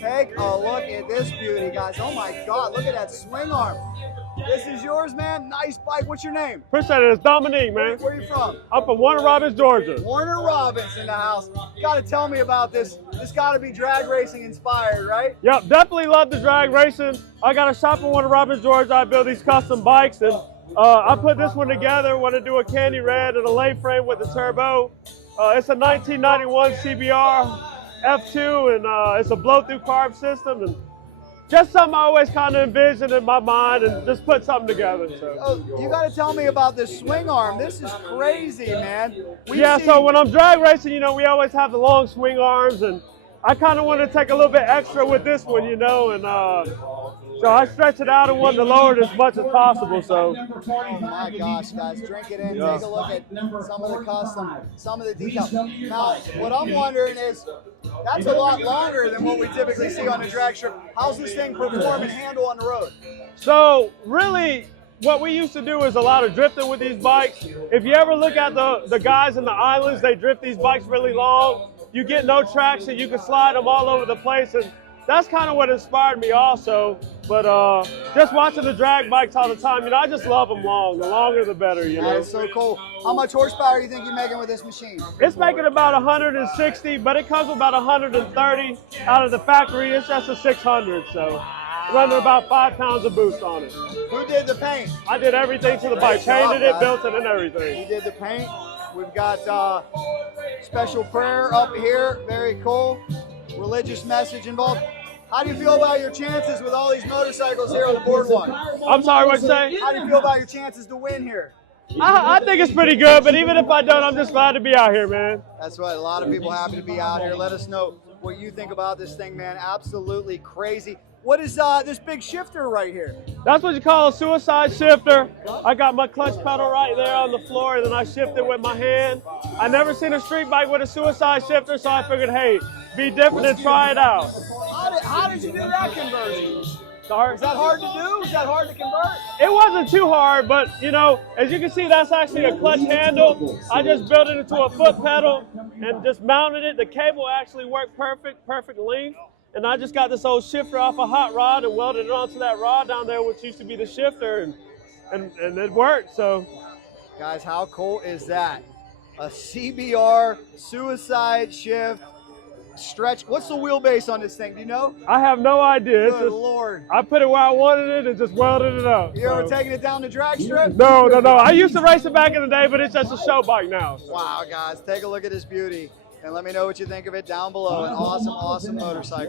Take a look at this beauty, guys. Oh my God, look at that swing arm. This is yours, man. Nice bike. What's your name? Appreciate it. It's Dominique, man. Where are you from? I'm from Warner Robins, Georgia. Warner Robins in the house. You got to tell me about this. This got to be drag racing inspired, right? Yep, definitely love the drag racing. I got a shop in Warner Robins, Georgia. I build these custom bikes, and I put this one together. Want to do a candy red and a lay frame with the turbo. It's a 1991 CBR F2, and it's a blow-through carb system, and just something I always kind of envisioned in my mind, and just put something together. So. Oh, you got to tell me about this swing arm. This is crazy, man. So when I'm drag racing, you know, we always have the long swing arms, and I kind of want to take a little bit extra with this one, you know, and so I stretched it out and wanted to lower it as much as possible. So. Oh my gosh, guys, drink it in. Yeah. Take a look at some of the custom, some of the details. Now, what I'm wondering is, that's a lot longer than what we typically see on the drag strip. How's this thing perform and handle on the road? So really, what we used to do is a lot of drifting with these bikes. If you ever look at the guys in the islands, they drift these bikes really long. You get no traction, you can slide them all over the place, and that's kind of what inspired me also. But just watching the drag bikes all the time, you know, I just love them long. The longer the better, you know. That is so cool. How much horsepower do you think you're making with this machine? It's making about 160, but it comes with about 130 out of the factory. It's just a 600, so running about 5 pounds of boost on it. Who did the paint? I did everything to the bike, painted it, built it, and everything. You did the paint. We've got special prayer up here. Very cool. Religious message involved. How do you feel about your chances with all these motorcycles here on the boardwalk? I'm sorry, what you say? How do you feel about your chances to win here? I think it's pretty good, but even if I don't, I'm just glad to be out here, man. That's right. A lot of people happy to be out here. Let us know what you think about this thing, man. Absolutely crazy. What is this big shifter right here? That's what you call a suicide shifter. I got my clutch pedal right there on the floor, and then I shift it with my hand. I never seen a street bike with a suicide shifter, so I figured, hey, be different and try it out. How did you do that conversion? Sorry? Is that hard to do? Is that hard to convert? It wasn't too hard, but you know, as you can see, that's actually a clutch handle. I just built it into a foot pedal and just mounted it. The cable actually worked perfect length. And I just got this old shifter off a hot rod and welded it onto that rod down there, which used to be the shifter, and it worked, so. Guys, how cool is that? A CBR suicide shift stretch. What's the wheelbase on this thing, do you know? I have no idea. It's Good just, Lord. I put it where I wanted it and just welded it up. You ever taking it down the drag strip? No. I used to race it back in the day, but it's just a show bike now. So. Wow, guys, take a look at this beauty and let me know what you think of it down below. An awesome motorcycle.